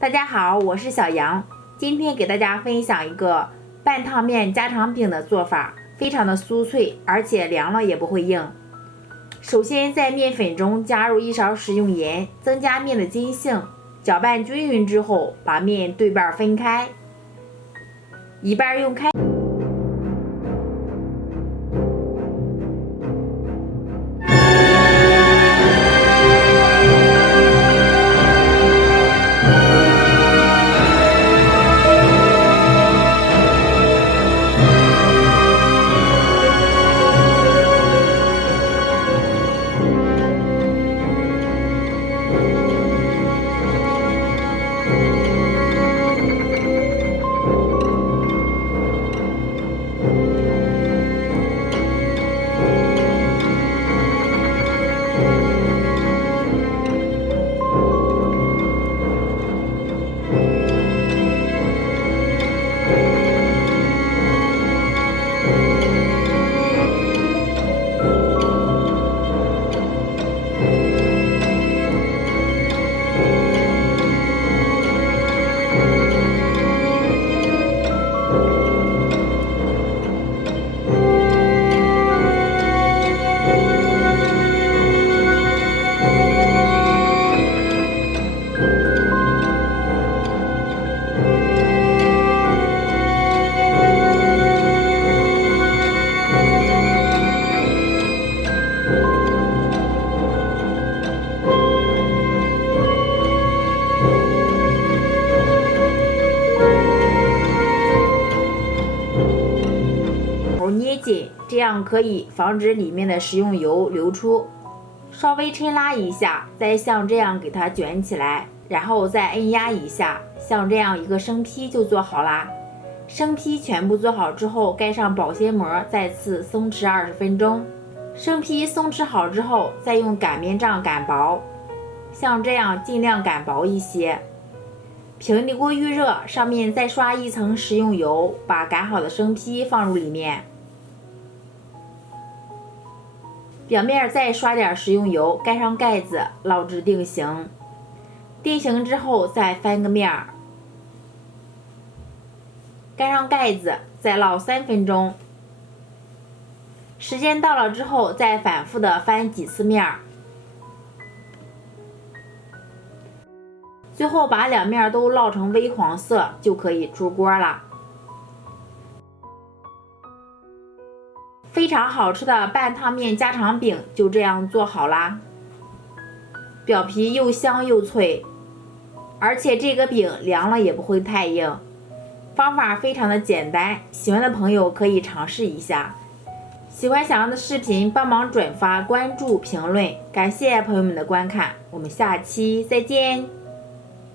大家好，我是小杨，今天给大家分享一个半烫面家常饼的做法，非常的酥脆，而且凉了也不会硬。首先在面粉中加入1勺食用盐，增加面的筋性，搅拌均匀之后，把面对半分开，一半用开。捏紧，这样可以防止里面的食用油流出。稍微抻拉一下，再像这样给它卷起来，然后再按压一下，像这样一个生坯就做好啦。生坯全部做好之后，盖上保鲜膜，再次松弛20分钟。生坯松弛好之后，再用擀面杖擀薄，像这样尽量擀薄一些。平底锅预热，上面再刷一层食用油，把擀好的生坯放入里面。表面再刷点食用油，盖上盖子，烙至定型。定型之后再翻个面儿，盖上盖子，再烙3分钟。时间到了之后，再反复的翻几次面儿，最后把两面都烙成微黄色，就可以出锅了。非常好吃的半烫面家常饼就这样做好啦，表皮又香又脆，而且这个饼凉了也不会太硬。方法非常的简单，喜欢的朋友可以尝试一下。喜欢小杨的视频，帮忙转发、关注、评论，感谢朋友们的观看，我们下期再见。